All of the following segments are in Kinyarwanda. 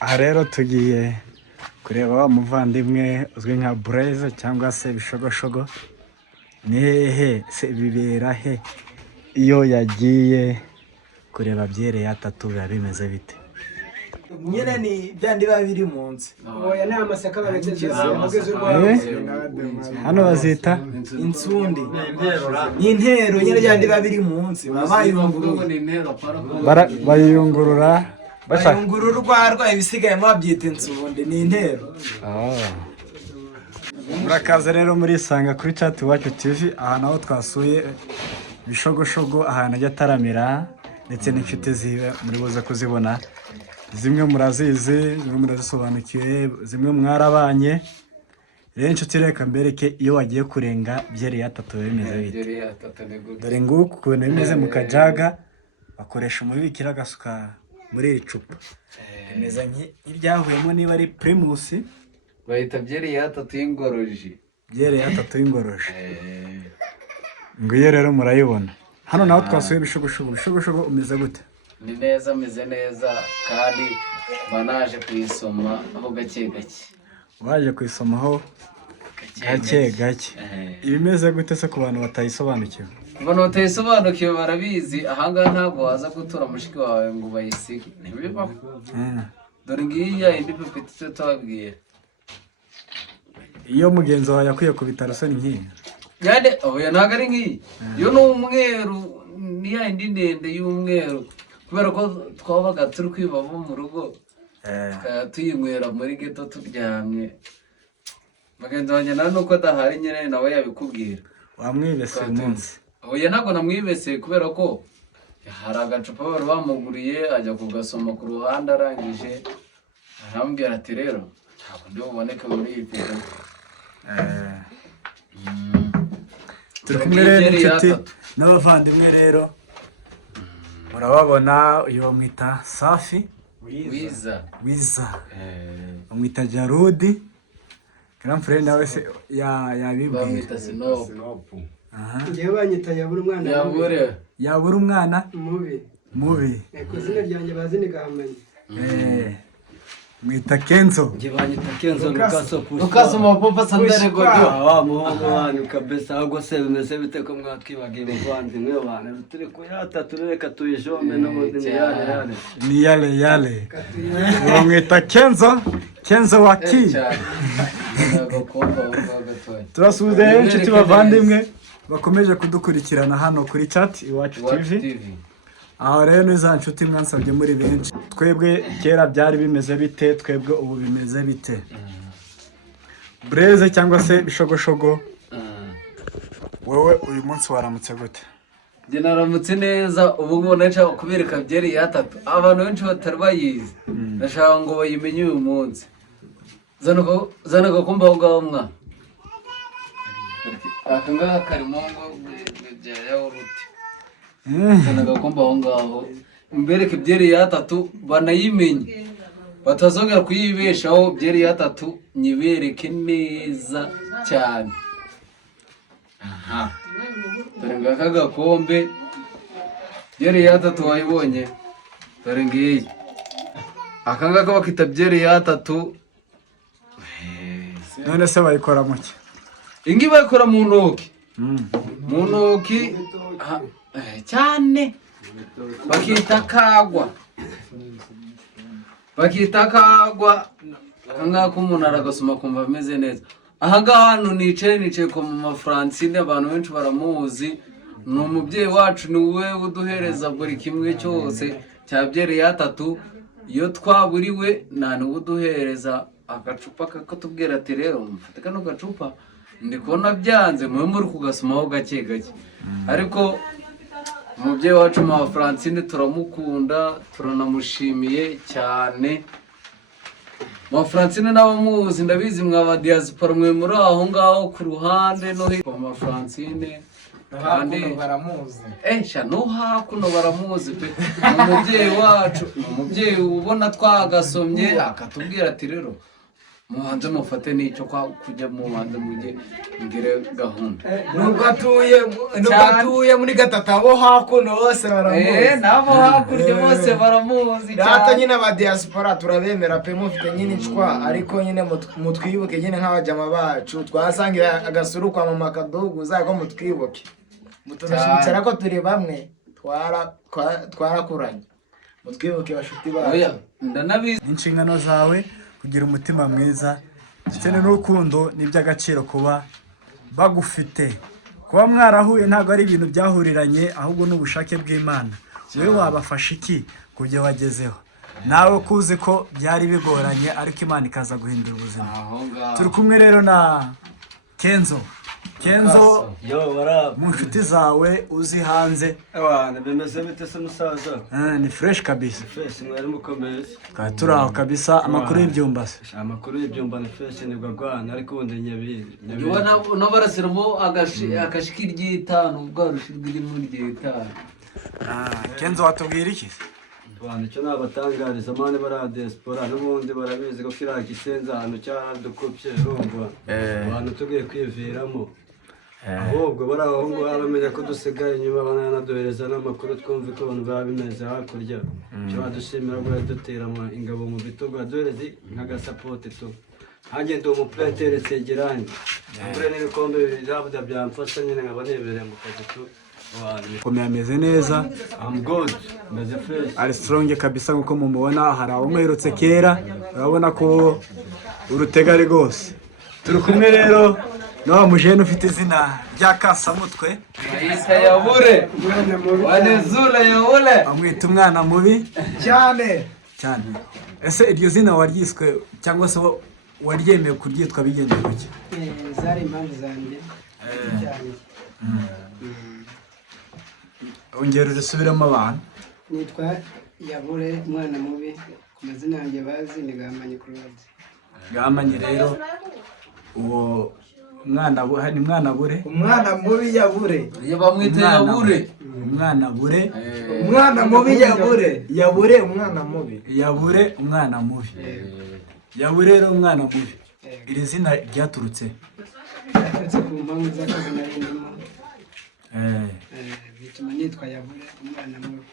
aha rero tugiye kureba wa muvandimwe uzwi nka Blaise cyangwa se Bishogoshogo. Ni hehe se bibera he iyo yagiye kureba byere ya tatu biba bimeze bite? Nyine ni byandi biba biri mu nsi. Oya nta masaka bageteze hano bazita insundi. Ni intero nyine byandi biba biri mu nsi. bayungurura bayungurura urwarwa ibisigaye babyita insundi. Ni intero. Murakaza rero muri Sanga kuri Chat Iwacu TV. Aha naho twasuye Bishogoshogo ahantu ajya ataramira ndetse n'inshuti ziwe muri buze kuzibona. Zimwe murazizi, zimwe murazisobanukiwe, zimwe mwarabanye. Rero inshuti reka mbereke iyo wagiye kurenga byere ya tatu bimeze bite. Dore nguko ukuntu bimeze mu kajaga, bakoresha umubikira agasuka muri icupa. Bimeze nk'iryahuyemo niba ari Primus. Bahita byere ya tatu y'ingoroji. Byere ya tatu y'ingoroji. Nguye rero murayibona. Hano naho twasuye Bishogoshogo. Bishogoshogo umeze gute? Ni neza, ameze neza kandi banaje kuyisoma aho gake gake. Waje kuyisomaho gake gake. Ibimeze gute se ku bantu batayisobanukiwe? Abantu batayisobanukiwe barabizi, ahangaha ntabwo waza gutura mushiki wawe ngo bayisige. Ntibibaho. Dore ngiya indi pepetite twabwiye. Iyo mugenzi wawe yakwiye ku bitaro se ni nk'iyi? Yande oya ntago ari nk'iyi. Yo ni umweru, ni ya indi ndende y'umweru. Kubera ko twabaga turi kwibamo mu rugo tuyinywera muri geto turyamye. Mugenzi wanjye nawe nuko adahari nyine nawe yabikubwira. Wamwibese umunsi? Oya ntabwo namwibese kubera ko hari agacupa bari bamuguriye ajya kugasoma ku ruhande arangije arambwira ati rero ntabwo ndi buboneke muri iyi video. Turi kumwe rero n'inshuti n'abavandimwe rero. Murababona uyu bamwita Safi Wiza. Bamwita Jarudi. Grand frère nawe se yabibwira. Bamwita Sinopu. Ngewe banyita Yabura umwana mubi. Ku izina ryanjye bazi ni Gahamanyi. Mwita Kenzo. Nje banyita Kenzo Lukaso mapapa sandare godio. Muhogo wanyu kabisa ahubwo se bimeze bite ko mwatwibagiye bavandimwe bana turi ko tureka tuyijombe no muri ni yale. Bamwita Kenzo waki. Turasubiza inshuti bavandimwe bakomeje kudukurikirana hano kuri Chat Iwacu TV. Aho rero niza nshuti mwansabye muri benshi. Twebwe kera byari bimeze bite, twebwe ubu bimeze bite? Blaise cyangwa se Bishogoshogo. Wewe uyu munsi waramutse gute? Nje naramutse neza ubu ngo naca kubereka byere ya tatu. Abantu benshi batari bayizi. Ndashaka ngo bayimenye uyu munsi. Zana kumba ngo mwa. Akanga karimo ngo bya uruti. Gakomba aho ngaho mbereke byere ya tatu banayimenye batazongera kuyibeshaho. Byere ya tatu nyibereke neza cyane. Dore ngaka gakombe byere ya tatu wayibonye. Dore ngiyi akanga ko bakita byere ya tatu. None se bayikora muke? Ingi bayikora mu ntoki. Mu ntoki cyane bakita kagwa akanga ko umuntu aragasoma kumva ameze neza. Ahangaha hano nicaye ko mu Francine abantu benshi baramuzi. Ni umubyeyi wacu ni we uduhereza buri kimwe cyose cya byere ya tatu. Iyo twaburiwe nta n'uwo uduhereza agacupa kakatubwira ati rero mfate kano gacupa ndi kubona byanze mwe muri kugasomaho gake gake. Ariko umubyeyi wacu ma Francine turamukunda turanamushimiye cyane. Ma Francine n'abamuzi ndabizi mwaba diaspora mwe muri aho ngaho ku ruhande no hitwa ma Francine kandi baramuzi. No hakuno baramuzi pe. Umubyeyi wacu umubyeyi ubona twagasomye akatubwira ati rero muhanze mufate n'icyo kujya mubanze mujye ngire gahunda. Nubwo atuye muri Gatatu abo hakuno bose baramuzi. Nabo hakurya bose baramuzi cyane. Data nyine aba diaspora turabemera pe mufite nyine icwa ariko nyine mutwibuke nyine nk'abajama bacu twasangira agasuru kwa mama Kadogo uzako mutwibuke. Mutunashimira ko turi bamwe twarakuranye. Mutwibuke bashuti bacu. Oya ndanabizi. Inshingano zawe kugira umutima mwiza ndetse n'urukundo n'iby'agaciro kuba bagufite. Kuba mwarahuye ntabwo ari ibintu byahuriranye ahubwo n'ubushake bw'Imana. Wewe wabafasha iki kubyo wagezeho? Nawe kuzi ko byari bigoranye ariko Imana ikaza guhindura ubuzima. Turi kumwe rero na Kenzo. Yo warab mu nshuti zawe uzi hanze. Abana bemeze bite se musaza? Ni fresh kabisa. Fresh mwari mukomeze. Turaho kabisa amakuru y'ibyumba se. Amakuru y'ibyumba ni fresh nibwo Rwanda ariko ubundi nyabiri. No barasiramo akashiki ry'itanu ubwarushirwe iri muri ry'itanu. Kenzo watubwira iki? Abantu cyo nabatangariza mane bara diaspora n'ubundi barabizi ko kira gisenza ahantu cyaradukopye urumva. Abantu tugiye kwiviramo. Ahubwo barahungu abamenya ko dusigaye inyuma bananaduhereza n'amakuru twumva ko abantu babimeze hakurya. Cyo badushimira ko dutera ingabo mu bitugu aduhereze nk'agasapoti tu. Hagenda umuplatere segeranye. Kure n'ibikombe bizabuda byamfasha nyine nk'abanebereye mu kazi tu. Komeye ameze neza. I'm good. Meze fresh. Ari strong kabisa nkuko mumubona hari abo muherutse kera. Urabona ko urutegari rwose. Turi kumwe rero no mujene ufite izina rya Kasamutwe. Isa Yabure. Wanezula Yabure. Amwita umwana mubi cyane. Ese iryo zina waryiswe cyangwa se waryemeye kuryitwa bigendeye kuki? Zari impamvu zanjye cyane. Ongera urusubiramo abantu. Nitwa Yabure umwana mubi ku mazina yanjye bazi ni Gahamanyi Claude. Gahamanyi rero uwo umwana bure. Umwana mubi Yabure. Bamwita Yabure. Umwana bure. Umwana mubi Yabure. Yabure umwana mubi. Yabure umwana mubi. Yabure rero umwana mubi. Iri zina ryaturutse ku mpamvu z'akazi nari ndimo. Bituma nitwa Yabure umwana mubi.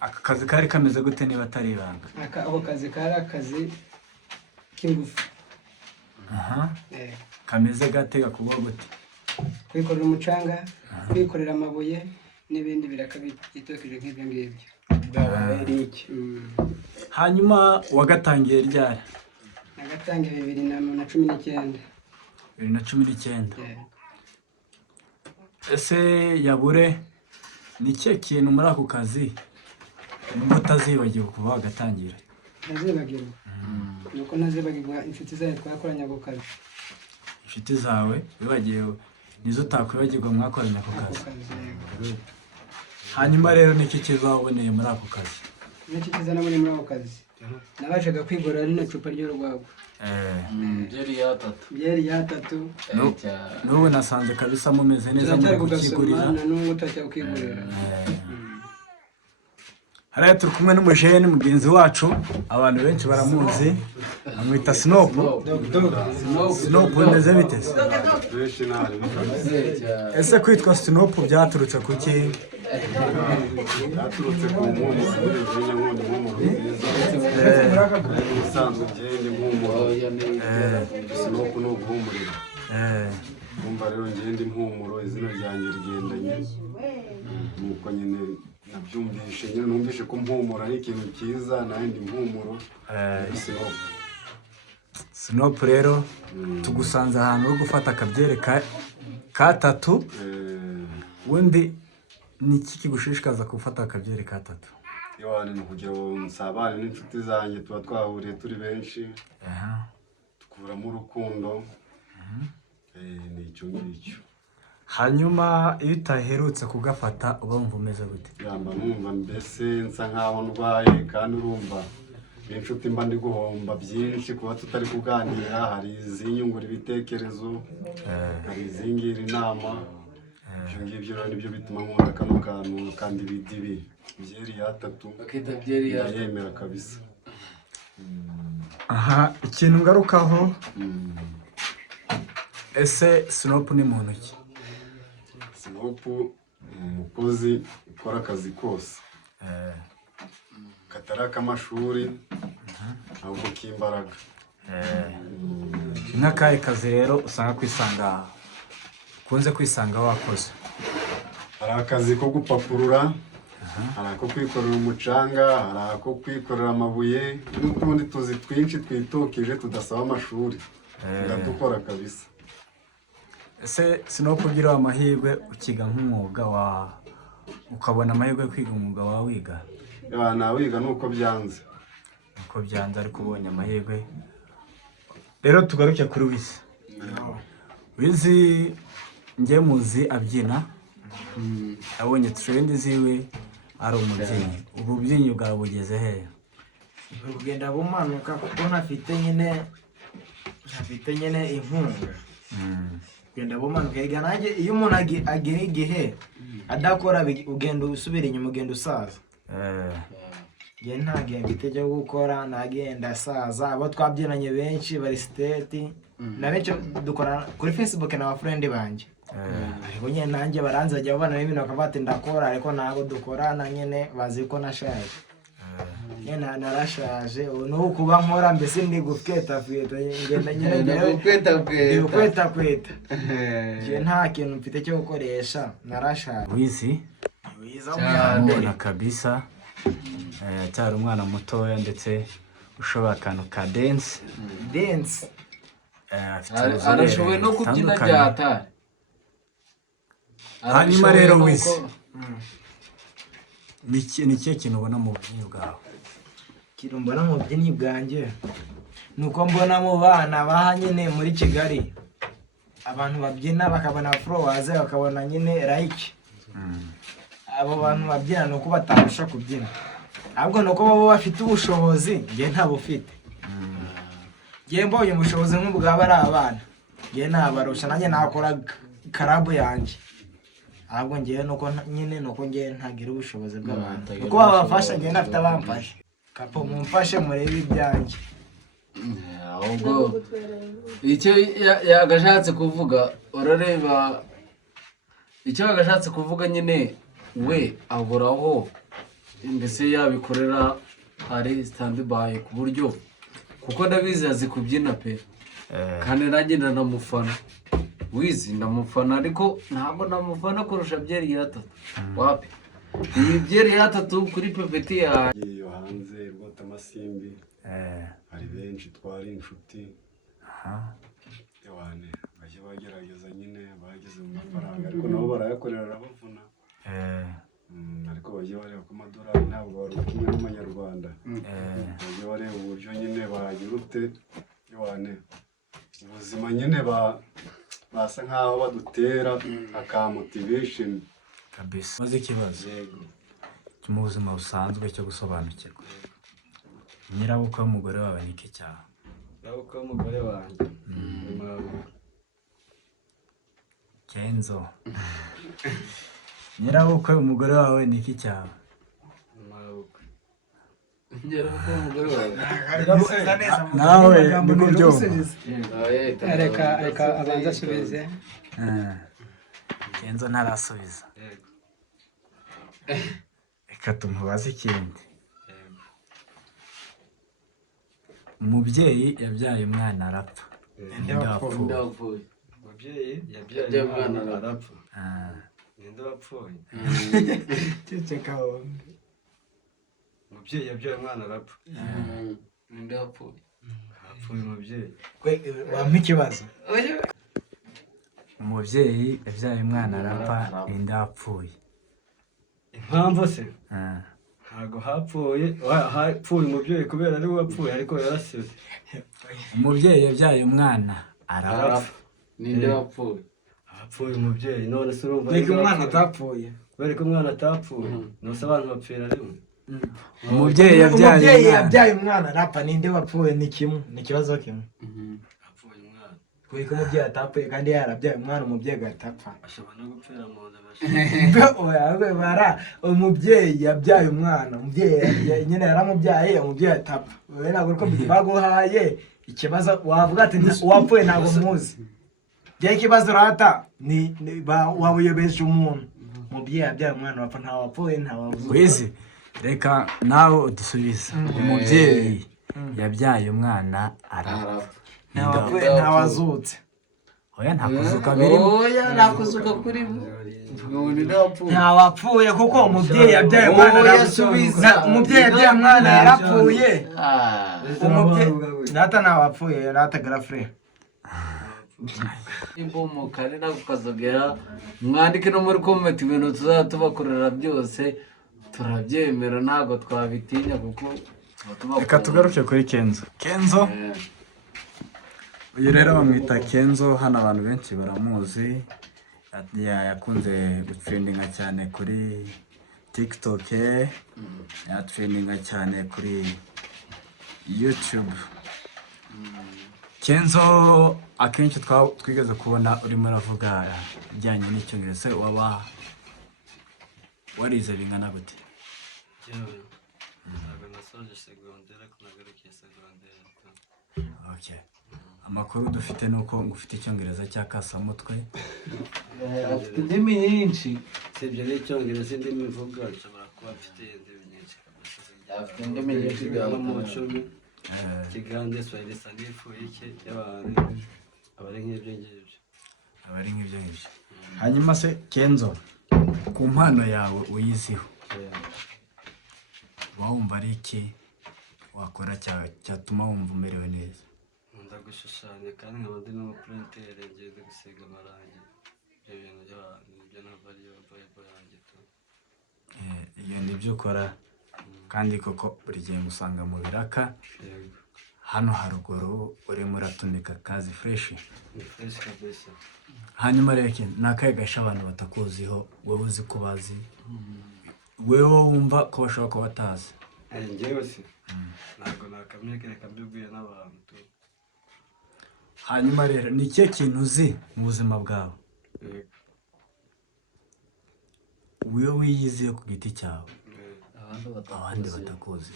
Aka kazi kari kameze gute niba atari ibanga? Ako kazi kari akazi k'ingufu. Kameze gate gakuba gute? Kwikorera umucanga, kwikorera amabuye n'ibindi birakabitokeje nk'ibyo ngibyo. Hanyuma wagatangiye ryari? Nagatangiye 2019. 2019. Ese Yabure ni cye kintu muri ako kazi utazibagirwa kuva wagatangira? Nazibagirwa. Nuko nazibagirwa inshuti zawe twakoranye ako kazi. Inshuti zawe wibagiwe nizo utakwibagirwa mwakoranye ako kazi. Hanyuma rero niki kiza waboneye muri ako kazi? Niki kiza naboneye muri ako kazi? Nabashaga kwigorora rino cupa ry'urwagwa. Byeri ya tatu. N'ubu nasanze kabisa mumeze neza mu kukigurira. N'ubu utajya ukigurira. Hariya turi kumwe n'umujene mugenzi wacu abantu benshi baramuzi amwita Snoop. Snoop bimeze bite? Ese kwitwa Snoop byaturutse kuki? Byaturutse ku mpumuro usanzwe ugenda impumuro Snoop ni uguhumurira. Umva rero ngenda impumuro izina ryanjye rigendanye nuko nyine nabyumvishe nyine numvishe ko mpumura ari ikintu cyiza nandi impumuro Snoop. Snoop rero tugusanze ahantu uri gufata akabyere ka tatu. Wundi ni iki kigushishikaza gufata akabyere ka tatu? Yohani ni kugira ngo nsabane n'inshuti zanjye tuba twahuriye turi benshi tukuramo urukundo. Ni icyo ngicyo. Hanyuma iyo utaherutse kugafata uba wumva umeze gute? Yamba numva mbese nsa nkaho ndwaye kandi urumva inshuti mba ndi guhomba byinshi kuba tutari kuganira. Hari izinyungura ibitekerezo, hari izingira inama. Ibyo ngibyo rero nibyo bituma nkunda kano kantu kandi bidibi byeri ya tatu. Bakita byeri ya yemera kabisa. aha ikintu ngarukaho ese Snoop ni muntu ki? Snoop ni umukozi ukora akazi kose katari ak'amashuri ahubwo k'imbaraga. Nk'akahe kazi rero usanga ukunze kwisanga wakoze? Hari akazi ko gupakurura, hari ako kwikorera umucanga, hari ako kwikorera amabuye n'utundi tuzi twinshi twitokije tudasaba amashuri turadukora kabisa. Ese Snoop ugira amahirwe ukiga nk'umwuga ukabona amahirwe yo kwiga umwuga wiga? Nawiga nuko byanze. Uko byanze ariko ubonye amahirwe. Rero tugaruke kuri Wiz. Wiz njye muzi abyina, abonye trend ziwe ari umubyinnyi. Ububyinnyi bwawe bugeze he? Bugenda bumanuka kuko ntafite nyine inkunga. Bugenda bumanuka ega nanjye iyo umuntu agera igihe adakora ugenda usubira inyuma, ugenda usaza. Nge ntagenda itejya gukora, nagenda saza. Abo twabyinanye benshi bari state na benshi dukora kuri Facebook na friend banje. Ariko nyine nanjye baranzajya babana n'ibintu bakavata ndakora, ariko ntago dukorana nyine bazi ko nashaje. Nyine narashaje no kuba nkora mbese ndi gufweta ngenda nyine kweta. Nge nta kintu mfite cyo gukoresha, narashaje. Wiz cyane kabisa. Cyari umwana mutoya ndetse ushobora akantu ka dance. Arashoboye no kubyina byatari. Hanyuma rero Wiz, ni ikihe kintu ubona mu bubyinnyi bwawe? Ikintu mbona mu bubyinnyi bwanjye nuko mbona mu bana baha nyine muri Kigali abantu babyina bakabona followers bakabona nyine like. Abo bantu babyina nuko batabasha kubyina, ahubwo nuko baba bafite ubushobozi nge nta bufite. Nge mbonye ubushobozi nk'ubwaba ari abana nge nabarusha, nanjye nakora karabu yanjye. Ahubwo nge nuko nyine nuko nge ntagira ubushobozi bw'abantu, nuko babafasha nge nafite abamfasha. Kapo mumfashe murebe ibyanjye. Ahubwo icyo yagashatse kuvuga, urareba icyo yagashatse kuvuga nyine we aboraho mbese yabikorera ari standby ku buryo, kuko ndabizi azi kubyina pe, kandi nanjye ndanamufana. Wiz ndamufana ariko ntabwo namufana kurusha byeri ya 3 wapi. Iyi byeri ya 3 kuri pepeti ya iyo hanze rwota amasimbi hari benshi twari inshuti. Ewane bajye bagerageza nyine bageze mu mafaranga, ariko nabo barayakorera arabavuna. Ariko bajye bareba ku madorari ntabwo bari kumwe n'amanyarwanda. Bajye bareba uburyo nyine bagira ute ewane ubuzima nyine basa nkaho badutera aka motivation kabisa. Maze ikibazo mu buzima busanzwe cyo gusobanukirwa, nyirabukwe w'umugore wawe ni iki cyaha? Nyirabukwe w'umugore wanjye Kenzo. Nyirabukwe umugore wawe ni iki cyaha? nyirabukwe w'umugore wawe nawe ni kubyumva. Reka abanza asubize. Kenzo ntarasubiza. Reka tumubaze ikindi. Umubyeyi yabyaye umwana arapfa. ndapfuye. umubyeyi yabyaye umwana arapfa. Ninde wapfuye? Cecekaho. Umubyeyi yabyaye umwana arapfa. Ninde wapfuye? Hapfuye umubyeyi. Wampa ikibazo. Umubyeyi yabyaye umwana arapfa, ninde wapfuye? Impamvu se? Ntago hapfuye umubyeyi kubera ari we wapfuye, ariko yarasize. Umubyeyi yabyaye umwana arapfa, ninde wapfuye? Hapfuye umubyeyi. None se urumva Reka umwana atapfuye. Bereka umwana atapfuye. Nose abantu bapfira rimwe. Umubyeyi yabyaye umwana arapfa, ninde wapfuye? Ni kimwe, ni ikibazo kimwe. Hapfuye umwana. kuko umubyeyi atapfuye kandi yarabyaye umwana umubyeyi agatapfa ashobora no gupfira mu nda oya umubyeyi yabyaye umwana umubyeyi nyine yaramubyaye umubyeyi atapfa wowe ntabwo uko baguhaye ikibazo wavuga ati uwapfuye ntabwo muzi bya ikibazo rata ni wabuyobeje umuntu umubyeyi yabyaye umwana wapfa nta wapfuye nta wavuze wizi reka nawe udusubize umubyeyi yabyaye umwana arapfa nta wapfuye nta wazutse oya nta kuzuka birimo oya nta kuzuka kuri nta wapfuye kuko umubyeyi yabyaye umwana umubyeyi yabyaye umwana yarapfuye data nta wapfuye data garafure imbomoka ni nako kazogera mwandike no muri komenti ibintu tuzaba tubakorera byose turabyemera ntabwo twabitinya kuko reka tugaruke kuri Kenzo uyu rero bamwita Kenzo hano abantu benshi baramuzi yakunze gutrendinga cyane kuri TikTok yatrendinga cyane kuri YouTube Kenzo akenshi twigeze kubona urimo uravuga ibijyanye n'icyongereza waba warize bingana gute ntabwo nasoje segondere ko nagarukiye segondere okay amakuru dufite nuko ngufite icyongereza cya kasamutwe afite indimi nyinshi sibyo n'icyongereza indimi mvuga nshobora kuba mfite indimi nyinshi afite indimi nyinshi mu icumi Kigande Swahili sanifu iki y'abantu abari nk'ibyo ngibyo hanyuma se Kenzo ku mpano yawe uyiziho wumva ari iki wakora cyatuma wumva umerewe neza nkunda gushushanya kandi nkaba ndi n'umupurintere ngeze gusiga amarangi ibyo bintu by'abantu ibyo ntabwo ariyo vibe yanjye tu iyo nibyo ukora kandi koko buri gihe musanga mu biraka hano haruguru urimo uratunika kazi fresh kabisa hanyuma reke nakaye gasha abantu batakuziho wowe uzi ko bazi wewe wumva ko bashobora kuba batazi njyewe se ntabwo nakamenya reka mbibwiye n'abantu hanyuma rero ni ikihe kintu uzi mu buzima bwawe wewe wiyiziye ku giti cyawe abandi batakuzi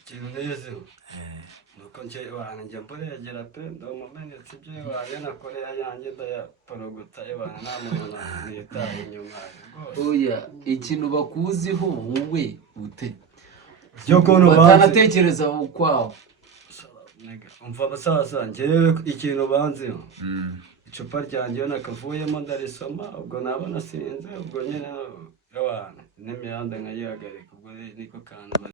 ikintu nezeho nuko njye mboregera pe ndamumenetse ibyo wanjye nakorera yanjye ndayaporogota ibana nta muntu nitaye inyuma oya ikintu bakuziho wowe ute cyo kuntu batanatekereza ukwaho umva abasaza njyewe ikintu banziho icupa ryanjye iyo nakavuyemo ndarisoma ubwo naba nasinze ubwo nyine abantu n'imihanda nkayihagarika ubwo niko kantu